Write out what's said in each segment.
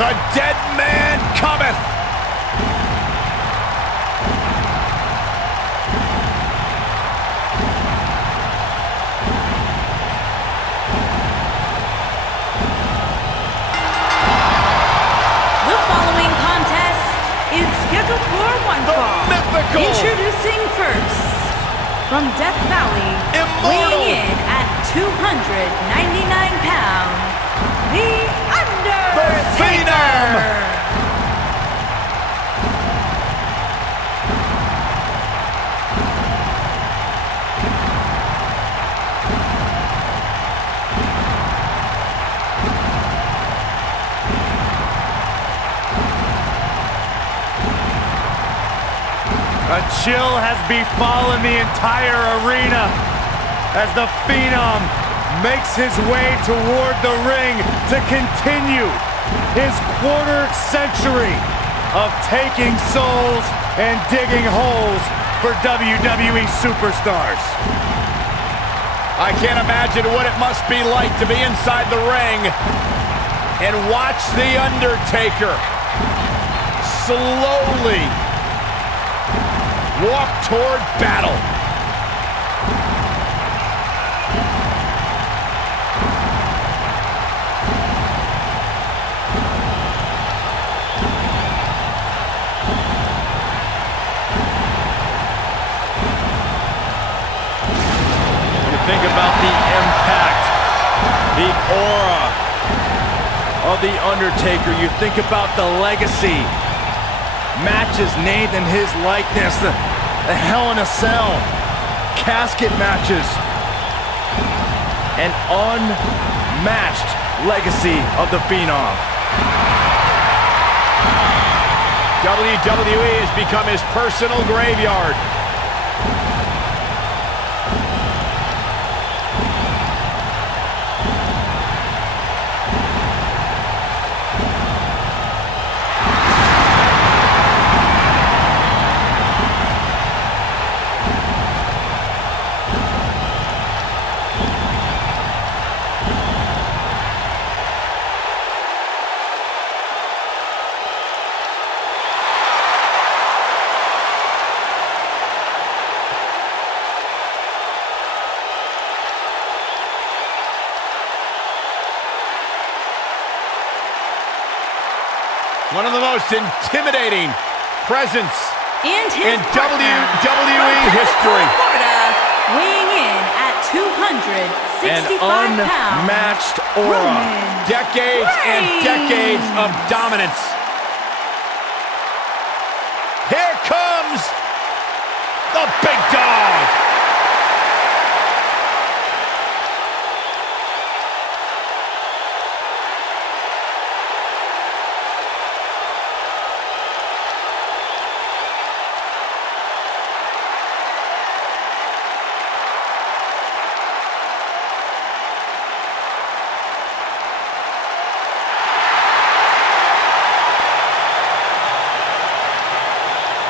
The dead man cometh. The following contest is scheduled for one fall. Mythical. Introducing first, from Death Valley, Immortal. weighing in at 299 pounds, the Undertaker. A chill has befallen the entire arena as the Phenom makes his way toward the ring to continue his quarter century of taking souls and digging holes for WWE superstars. I can't imagine what it must be like to be inside the ring and watch The Undertaker slowly walk toward battle. You think about the impact, the aura of The Undertaker. You think about the legacy. Matches named in his likeness, the Hell in a Cell, casket matches, an unmatched legacy of the Phenom. WWE has become his personal graveyard. One of the most intimidating presence And his in partner, WWE from history. Florida, weighing in at 265 An pounds, unmatched aura. Roman Decades and Reigns. decades of dominance. Here comes the big dog.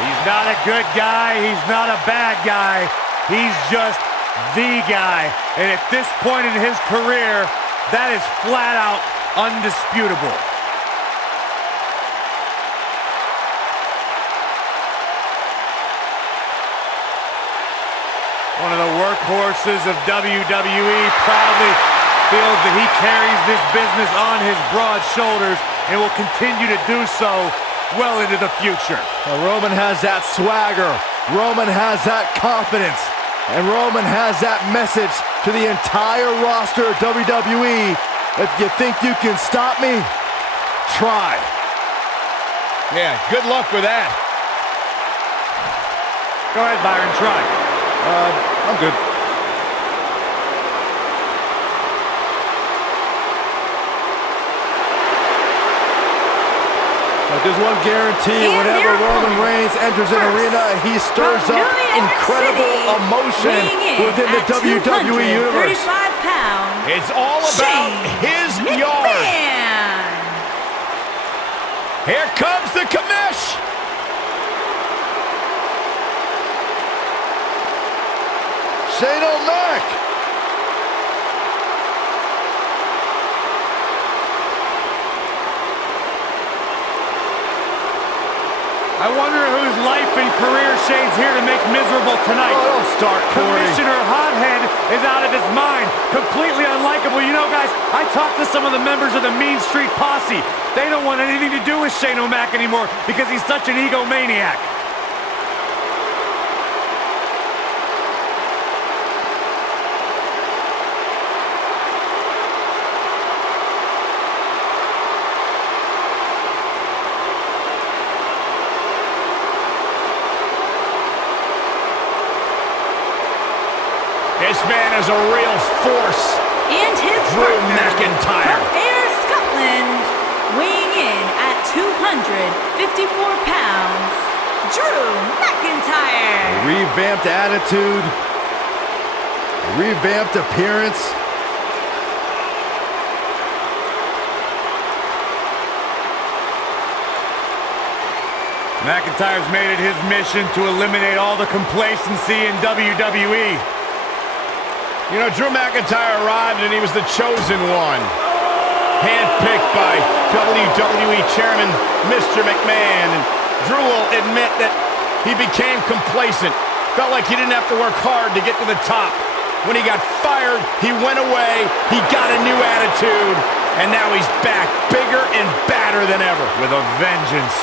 He's not a good guy, he's not a bad guy, he's just the guy. And at this point in his career, that is flat out undisputable. One of the workhorses of WWE proudly feels that he carries this business on his broad shoulders and will continue to do so well into the future. Well, Roman has that swagger, Roman has that confidence, and Roman has that message to the entire roster of WWE. If you think you can stop me, try. Yeah, good luck with that. Go ahead, Byron, try. I'm good. But there's one guarantee, And whenever their Roman opponents. Reigns enters an First, arena, he stirs from up New York incredible City, emotion weighing in within the at WWE Universe. 235 pounds, It's all about his yard. McMahon. Here comes the commish. Shane-O-Mac. I wonder whose life and career Shane's here to make miserable tonight. Oh, don't start, Corey. Commissioner Hothead is out of his mind. Completely unlikable. You know, guys, I talked to some of the members of the Mean Street Posse. They don't want anything to do with Shane-O-Mac anymore because he's such an egomaniac. This man is a real force. And his Drew partner McIntyre. from Ayr, Scotland, weighing in at 254 pounds, Drew McIntyre. Revamped attitude, revamped appearance. McIntyre's made it his mission to eliminate all the complacency in WWE. You know, Drew McIntyre arrived and he was the chosen one. Handpicked by WWE Chairman Mr. McMahon. And Drew will admit that he became complacent. Felt like he didn't have to work hard to get to the top. When he got fired, he went away, he got a new attitude, and now he's back, bigger and badder than ever. With a vengeance.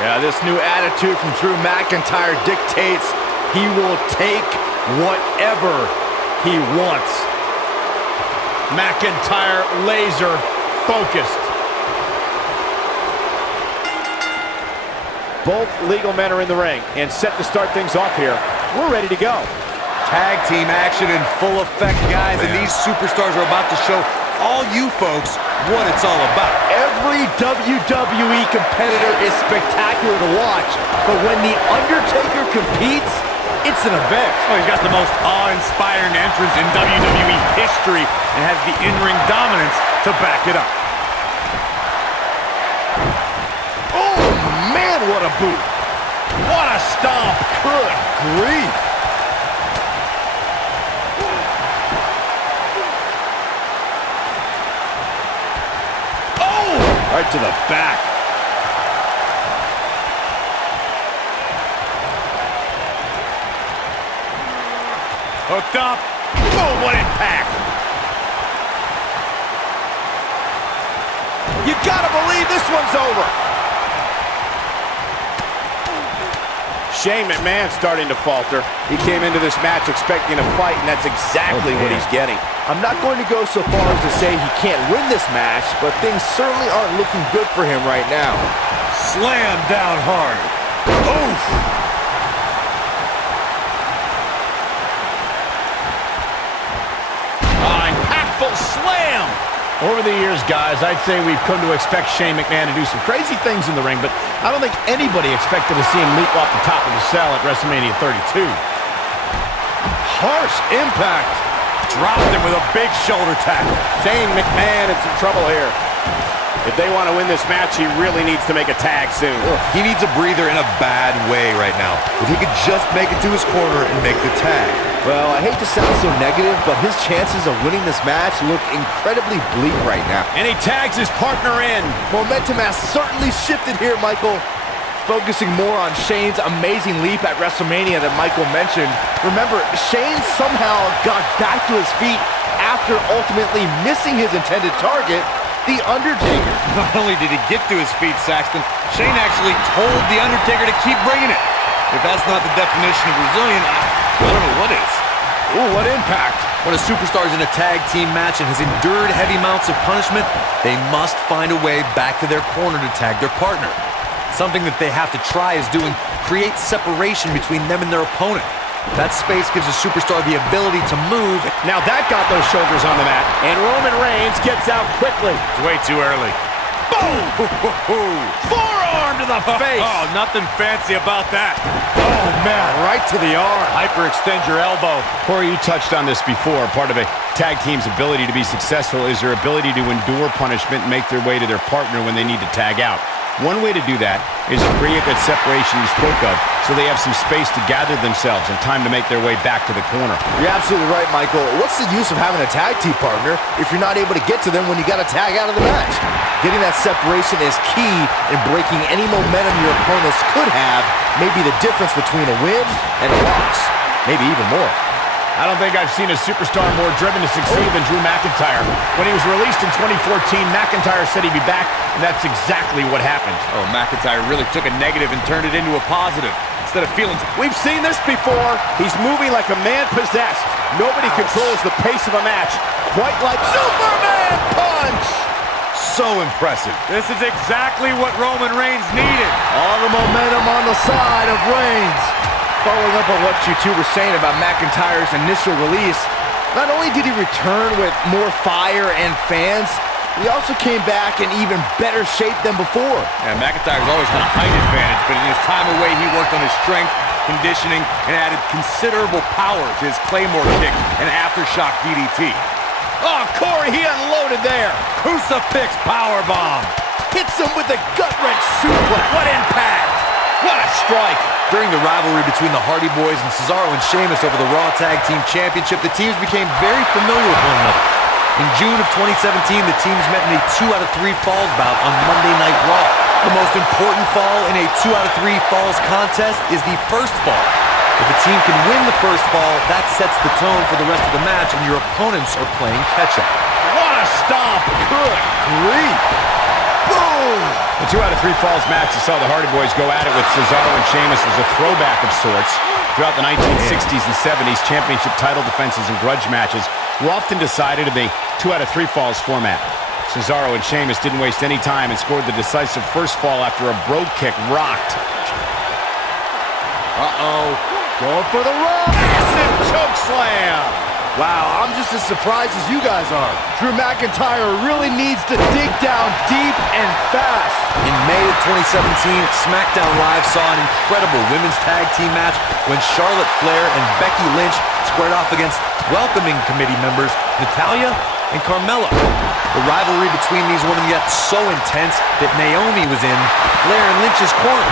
Yeah, this new attitude from Drew McIntyre dictates he will take whatever he wants. McIntyre laser focused. Both legal men are in the ring and set to start things off here. We're ready to go. Tag team action in full effect, guys, and these superstars are about to show all you folks what it's all about. Every WWE competitor is spectacular to watch, but when The Undertaker competes, it's an event. Oh, he's got the most awe-inspiring entrance in WWE history and has the in-ring dominance to back it up. Oh, man, what a boot. What a stomp. Good grief. Right to the back. Hooked up. Oh, what impact. You gotta believe this one's over. Shane McMahon's starting to falter. He came into this match expecting a fight, and that's exactly what he's getting. I'm not going to go so far as to say he can't win this match, but things certainly aren't looking good for him right now. Slam down hard. Oof. Impactful slam. Over the years, guys, I'd say we've come to expect Shane McMahon to do some crazy things in the ring, but I don't think anybody expected to see him leap off the top of the cell at WrestleMania 32. Harsh impact. Dropped him with a big shoulder tackle. Shane McMahon in some trouble here. If they want to win this match, he really needs to make a tag soon. He needs a breather in a bad way right now. If he could just make it to his corner and make the tag. Well, I hate to sound so negative, but his chances of winning this match look incredibly bleak right now. And he tags his partner in. Momentum has certainly shifted here, Michael. Focusing more on Shane's amazing leap at WrestleMania that Michael mentioned. Remember, Shane somehow got back to his feet after ultimately missing his intended target, The Undertaker. Not only did he get to his feet, Saxton, Shane actually told The Undertaker to keep bringing it. If that's not the definition of resilient, I don't know what is. Ooh, what impact. When a superstar is in a tag team match and has endured heavy amounts of punishment, they must find a way back to their corner to tag their partner. Something that they have to try is doing create separation between them and their opponent. That space gives a superstar the ability to move. Now that got those shoulders on the mat, and Roman Reigns gets out quickly. It's way too early. Boom! Forearm to the face. Oh, nothing fancy about that. Oh, man, right to the arm. Hyperextend your elbow. Corey, you touched on this before. Part of a tag team's ability to be successful is their ability to endure punishment and make their way to their partner when they need to tag out. One way to do that is to create that separation you spoke of so they have some space to gather themselves and time to make their way back to the corner. You're absolutely right, Michael. What's the use of having a tag team partner if you're not able to get to them when you got to tag out of the match? Getting that separation is key in breaking any momentum your opponents could have, maybe the difference between a win and a loss, maybe even more. I don't think I've seen a superstar more driven to succeed than Drew McIntyre. When he was released in 2014, McIntyre said he'd be back, and that's exactly what happened. Oh, McIntyre really took a negative and turned it into a positive. Instead of feeling... We've seen this before. He's moving like a man possessed. Nobody controls the pace of a match quite like Superman Punch! So impressive. This is exactly what Roman Reigns needed. All the momentum on the side of Reigns. Following up on what you two were saying about McIntyre's initial release, not only did he return with more fire and fans, he also came back in even better shape than before. Yeah, McIntyre's always had a height advantage, but in his time away, he worked on his strength, conditioning, and added considerable power to his Claymore kick and aftershock DDT. Oh, Corey, he unloaded there. Crucifix powerbomb. Hits him with a gut-wrench suplex. What impact! What a strike! During the rivalry between the Hardy Boys and Cesaro and Sheamus over the Raw Tag Team Championship, the teams became very familiar with one another. In June of 2017, the teams met in a 2 out of 3 falls bout on Monday Night Raw. The most important fall in a 2 out of 3 falls contest is the first fall. If a team can win the first fall, that sets the tone for the rest of the match, and your opponents are playing catch-up. What a stomp! Good grief! Boom! The 2 out of 3 falls match that saw the Hardy Boys go at it with Cesaro and Sheamus was a throwback of sorts. Throughout the 1960s and 70s, championship title defenses and grudge matches were often decided in the 2 out of 3 falls format. Cesaro and Sheamus didn't waste any time and scored the decisive first fall after a brogue kick rocked. Going for the run! Massive choke slam! Wow, I'm just as surprised as you guys are. Drew McIntyre really needs to dig down deep and fast. In May of 2017, SmackDown Live saw an incredible women's tag team match when Charlotte Flair and Becky Lynch squared off against welcoming committee members Natalya and Carmella. The rivalry between these women got so intense that Naomi was in Flair and Lynch's corner,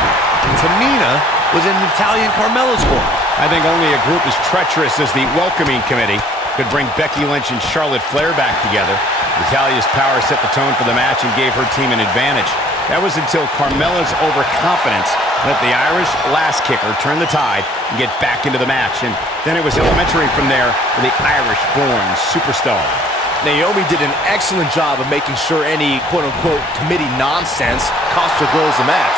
and Tamina was in Natalya and Carmella's corner. I think only a group as treacherous as the welcoming committee could bring Becky Lynch and Charlotte Flair back together. Natalya's power set the tone for the match and gave her team an advantage. That was until Carmella's overconfidence let the Irish last kicker turn the tide and get back into the match. And then it was elementary from there for the Irish-born superstar. Naomi did an excellent job of making sure any quote-unquote committee nonsense cost her girls the match.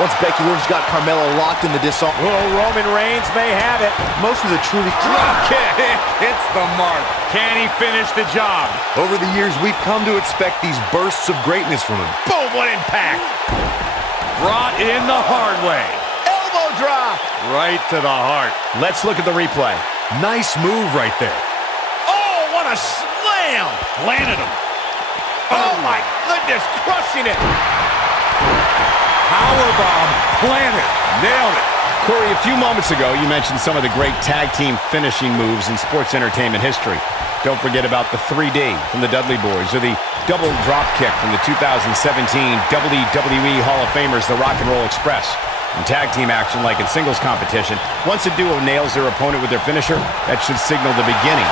Once Becky Lynch got Carmella locked in the disarm... Oh, Roman Reigns may have it. Most of the truly... Drop kick hits the mark. Can he finish the job? Over the years, we've come to expect these bursts of greatness from him. Boom, what impact! Brought in the hard way. Elbow drop! Right to the heart. Let's look at the replay. Nice move right there. Oh, what a slam! Planted him. Oh, my goodness, crushing it! Powerbomb planted. Nailed it. Corey, a few moments ago, you mentioned some of the great tag team finishing moves in sports entertainment history. Don't forget about the 3D from the Dudley Boys or the double drop kick from the 2017 WWE Hall of Famers, the Rock and Roll Express. In tag team action, like in singles competition, once a duo nails their opponent with their finisher, that should signal the beginning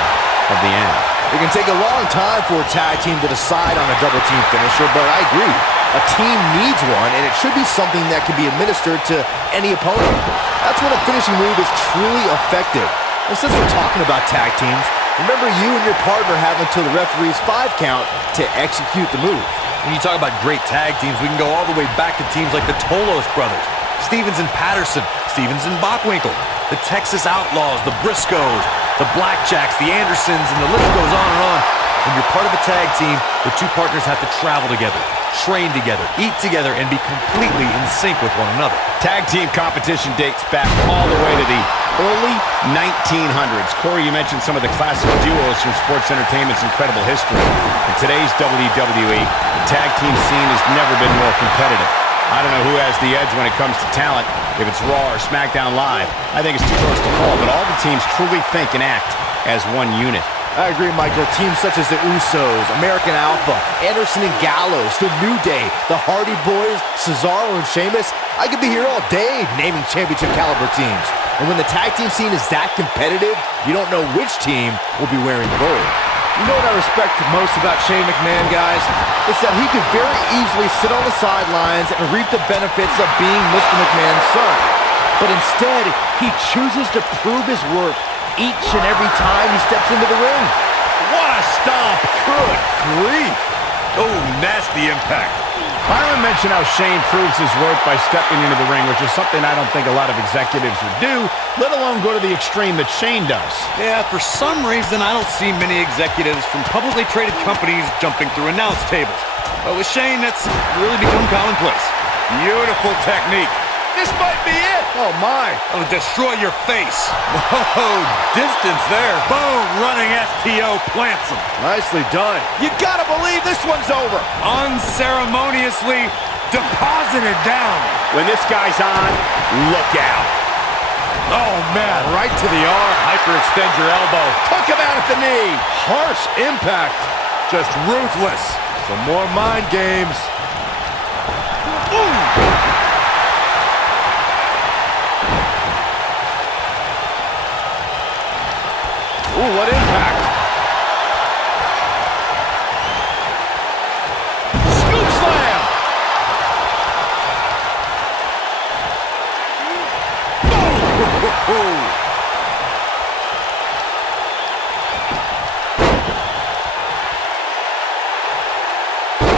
of the end. It can take a long time for a tag team to decide on a double team finisher, but I agree. A team needs one, and it should be something that can be administered to any opponent. That's when a finishing move is truly effective. And since we're talking about tag teams, remember you and your partner have until the referee's 5 count to execute the move. When you talk about great tag teams, we can go all the way back to teams like the Tolos brothers, Stevens and Patterson, Stevens and Bockwinkel, the Texas Outlaws, the Briscoes, the Blackjacks, the Andersons, and the list goes on and on. When you're part of a tag team, the two partners have to travel together, train together, eat together, and be completely in sync with one another. Tag team competition dates back all the way to the early 1900s. Corey, you mentioned some of the classic duos from sports entertainment's incredible history. In today's WWE, the tag team scene has never been more competitive. I don't know who has the edge when it comes to talent, if it's Raw or SmackDown Live. I think it's too close to call, but all the teams truly think and act as one unit. I agree, Michael. Teams such as the Usos, American Alpha, Anderson and Gallows, The New Day, the Hardy Boys, Cesaro and Sheamus. I could be here all day naming championship caliber teams. And when the tag team scene is that competitive, you don't know which team will be wearing gold. You know what I respect most about Shane McMahon, guys? It's that he could very easily sit on the sidelines and reap the benefits of being Mr. McMahon's son. But instead, he chooses to prove his worth each and every time he steps into the ring. What a stomp! Good grief! Oh, nasty impact. Byron mentioned how Shane proves his worth by stepping into the ring, which is something I don't think a lot of executives would do, let alone go to the extreme that Shane does. Yeah, for some reason, I don't see many executives from publicly traded companies jumping through announce tables. But with Shane, that's really become commonplace. Beautiful technique. This might be it. Oh, my. It'll destroy your face. Whoa, distance there. Boom, running STO plants him. Nicely done. You gotta believe this one's over. Unceremoniously deposited down. When this guy's on, look out. Oh, man, right to the arm. Hyperextend your elbow. Took him out at the knee. Harsh impact. Just ruthless. Some more mind games. Ooh, what impact. Scoop slam.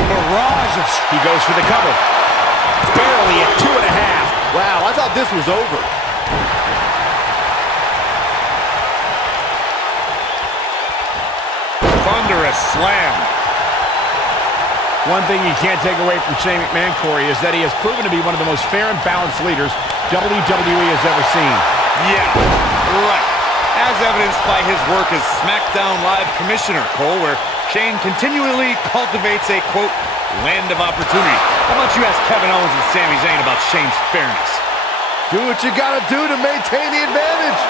Barrage of... He goes for the cover. Barely at 2.5. Wow, I thought this was over. Thunderous slam. One thing you can't take away from Shane McMahon, Corey, is that he has proven to be one of the most fair and balanced leaders WWE has ever seen. Yeah, right. As evidenced by his work as SmackDown Live Commissioner, Cole, where Shane continually cultivates a, quote, land of opportunity. How about you ask Kevin Owens and Sami Zayn about Shane's fairness? Do what you gotta do to maintain the advantage.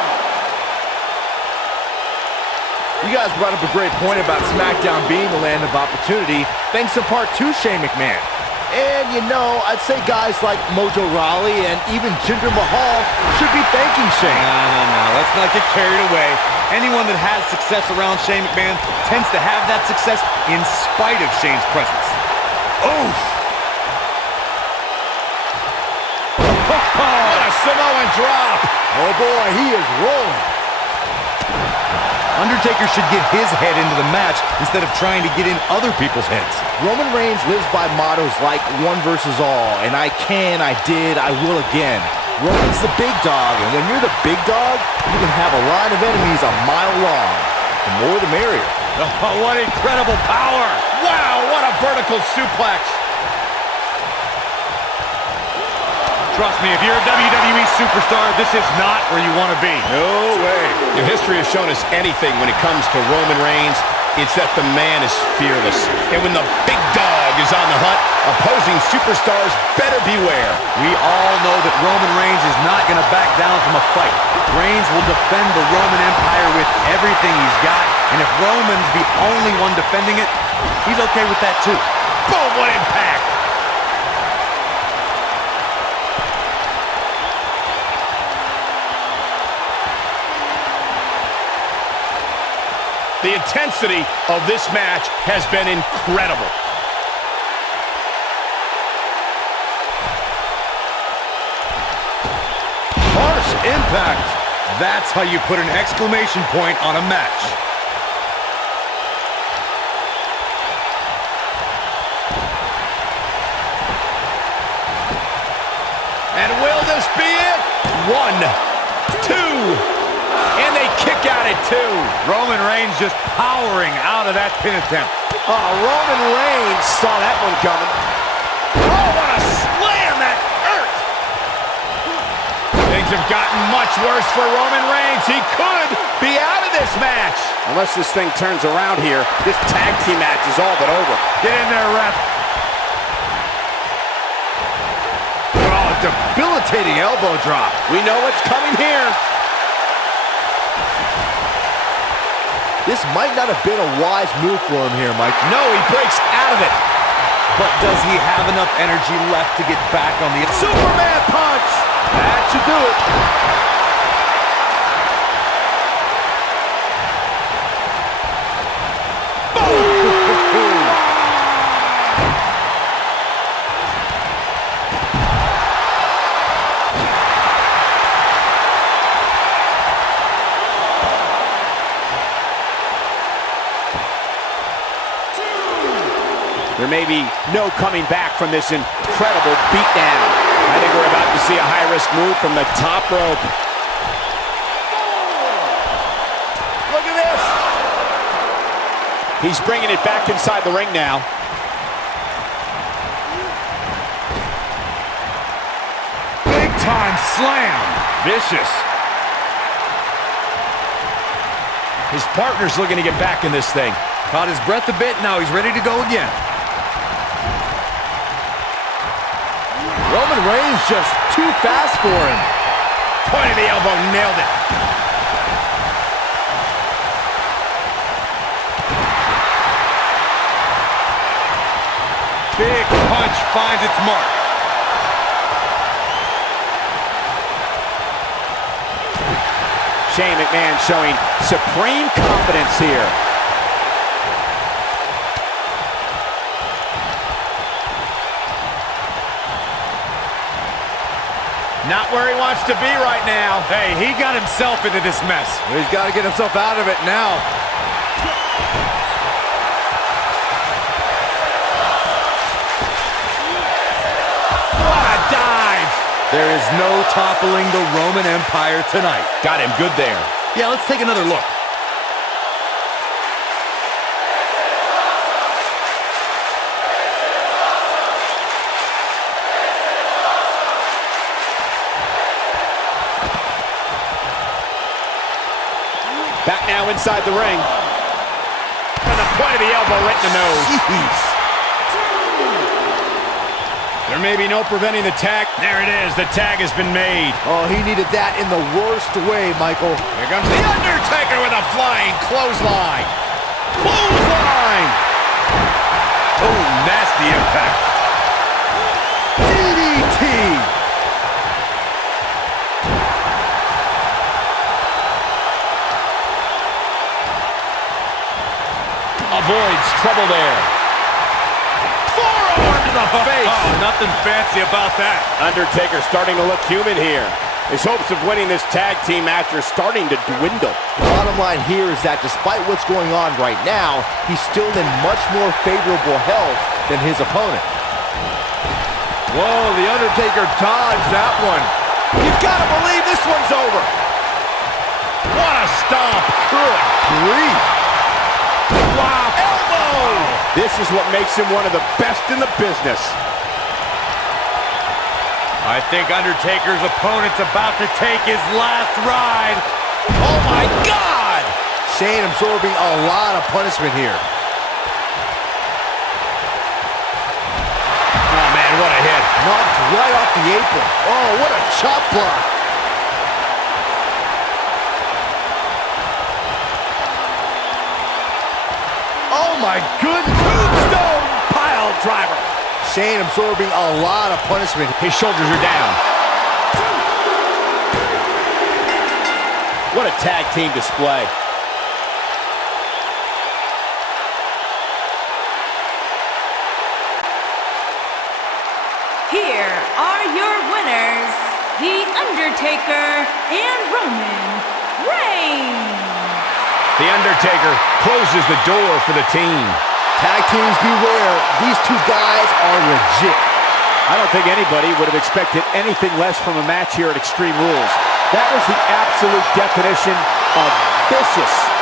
You guys brought up a great point about SmackDown being the land of opportunity, thanks in part to Shane McMahon. And, you know, I'd say guys like Mojo Rawley and even Jinder Mahal should be thanking Shane. No. Let's not get carried away. Anyone that has success around Shane McMahon tends to have that success in spite of Shane's presence. Oof! What a Samoan drop! Oh boy, he is rolling. Undertaker should get his head into the match instead of trying to get in other people's heads. Roman Reigns lives by mottos like one versus all, and I can, I did, I will again. Roman's the big dog, and when you're the big dog, you can have a line of enemies a mile long. The more the merrier. Oh, what incredible power! Wow, what a vertical suplex! Trust me, if you're a WWE superstar, this is not where you want to be. No way. If history has shown us anything when it comes to Roman Reigns, it's that the man is fearless. And when the big dog is on the hunt, opposing superstars better beware. We all know that Roman Reigns is not going to back down from a fight. Reigns will defend the Roman Empire with everything he's got, and if Roman's the only one defending it, he's okay with that too. Boom, what impact! The intensity of this match has been incredible. Harsh impact. That's how you put an exclamation point on a match. And will this be it? 1, 2, and they kick out at 2. Roman Reigns just powering out of that pin attempt. Oh, Roman Reigns saw that one coming. Oh, what a slam! That hurt! Things have gotten much worse for Roman Reigns. He could be out of this match. Unless this thing turns around here, this tag team match is all but over. Get in there, ref. Oh, debilitating elbow drop. We know what's coming here. This might not have been a wise move for him here, Mike. No, he breaks out of it. But does he have enough energy left to get back on the... Superman punch! That should do it. There may be no coming back from this incredible beatdown. I think we're about to see a high-risk move from the top rope. Look at this! He's bringing it back inside the ring now. Big time slam. Vicious. His partner's looking to get back in this thing. Caught his breath a bit, now he's ready to go again. Roman Reigns just too fast for him. Point of the elbow, nailed it. Big punch finds its mark. Shane McMahon showing supreme confidence here. Not where he wants to be right now. Hey, he got himself into this mess. He's got to get himself out of it now. What a dive! There is no toppling the Roman Empire tonight. Got him good there. Yeah, let's take another look. Back now inside the ring. And the point of the elbow right in the nose. Jeez. There may be no preventing the tag. There it is. The tag has been made. Oh, he needed that in the worst way, Michael. Here comes the Undertaker with a flying clothesline. Clothesline! Oh, nasty impact. DDT! Avoids trouble there. Forearm to the face. Oh, nothing fancy about that. Undertaker starting to look human here. His hopes of winning this tag team match are starting to dwindle. The bottom line here is that despite what's going on right now, he's still in much more favorable health than his opponent. Whoa, the Undertaker dodged that one. You've got to believe this one's over. What a stomp. Good grief. Wow. Elbow. This is what makes him one of the best in the business. I think Undertaker's opponent's about to take his last ride. Oh, my God. Shane absorbing a lot of punishment here. Oh, man, what a hit. Knocked right off the apron. Oh, what a chop block. Oh, my goodness. Tombstone pile driver. Shane absorbing a lot of punishment. His shoulders are down. What a tag team display. Here are your winners, The Undertaker and Roman Reigns. The Undertaker closes the door for the team. Tag teams beware. These two guys are legit. I don't think anybody would have expected anything less from a match here at Extreme Rules. That was the absolute definition of vicious.